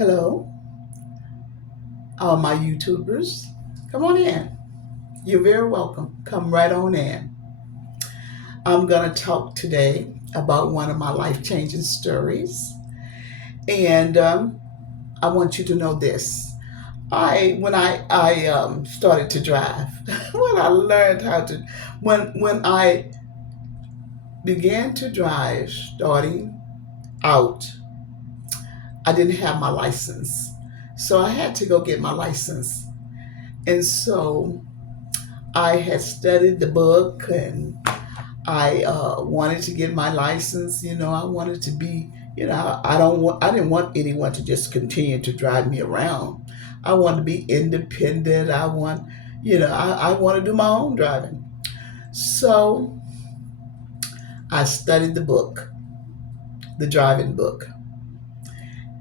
Hello, all my YouTubers. Come on in. You're very welcome. Come right on in. I'm going to talk today about one of my life changing stories. And I want you to know this. When I started to drive, when I learned how to, when I began to drive, starting out, I didn't have my license. So I had to go get my license. And so I had studied the book and I wanted to get my license. I wanted to be, I didn't want anyone to just continue to drive me around. I wanted to be independent. I want to do my own driving. So I studied the book, the driving book,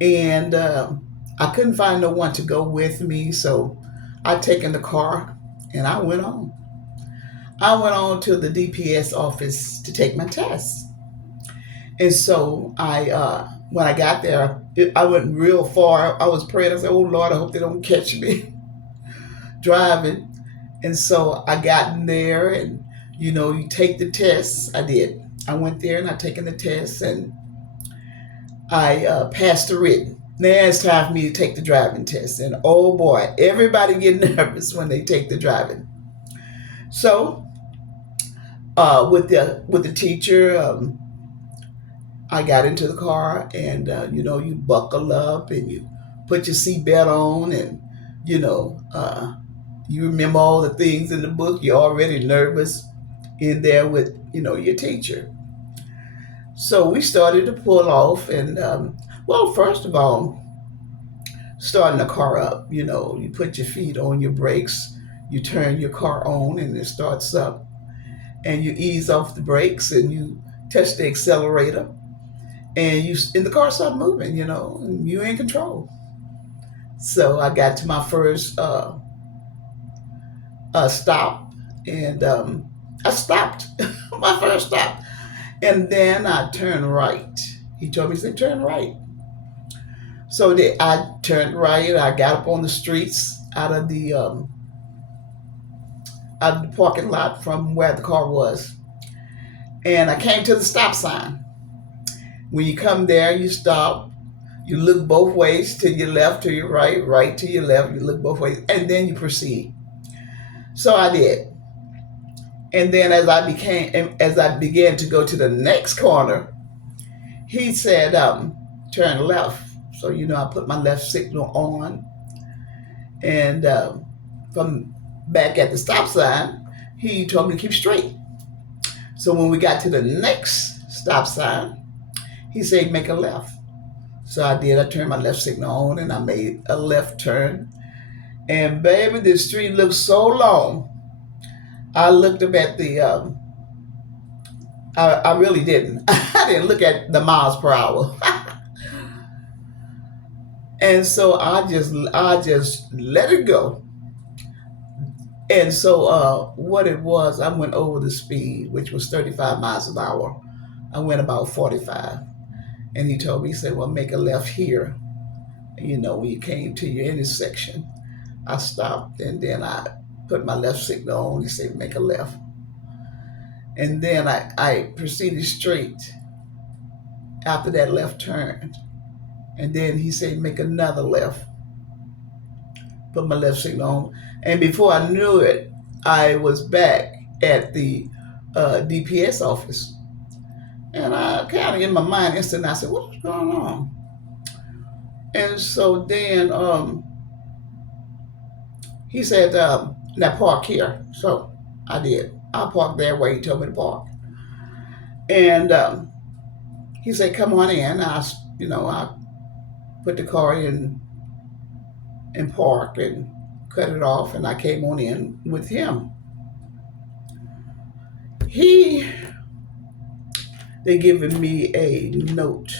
and I couldn't find no one to go with me. So I taken the car and I went on. I went on to the DPS office to take my test. And so when I got there, I went real far. I was praying. I said, "Oh Lord, I hope they don't catch me driving." And so I got in there, and you take the test. I did. I went there and I taken the test, and I passed the written. Now it's time for me to take the driving test, and oh boy, everybody get nervous when they take the driving. So with the teacher. I got into the car, and you buckle up and you put your seatbelt on, and you know you remember all the things in the book. You're already nervous in there with your teacher. So we started to pull off, and well, first of all, starting the car up, you put your feet on your brakes, you turn your car on, and it starts up, and you ease off the brakes, and you touch the accelerator, and the car started moving, and you in control. So I got to my first stop, and I stopped my first stop, and then I turned right. He told me, he said, turn right. So I turned right. I got up on the streets out of the parking lot from where the car was, and I came to the stop sign. When you come there, you stop. You look both ways, to your left, to your right, right to your left. You look both ways, and then you proceed. So I did. And then as I began to go to the next corner, he said, turn left. So I put my left signal on, and from back at the stop sign, he told me to keep straight. So when we got to the next stop sign, he said make a left. So I did. I turned my left signal on, and I made a left turn. And baby, the street looked so long. I looked up at the. I really didn't. I didn't look at the miles per hour. And so I just let it go. And so what it was, I went over the speed, which was 35 miles an hour. I went about 45. And he told me, he said, well, make a left here. When you came to your intersection. I stopped, and then I put my left signal on. He said, make a left. And then I proceeded straight after that left turn. And then he said, make another left. Put my left signal on. And before I knew it, I was back at the DPS office. And I kind of in my mind instantly, I said, what's going on? And so then he said, now park here. So I did. I parked there where he told me to park. And he said, come on in. I put the car in and park and cut it off, and I came on in with him. He they given me a note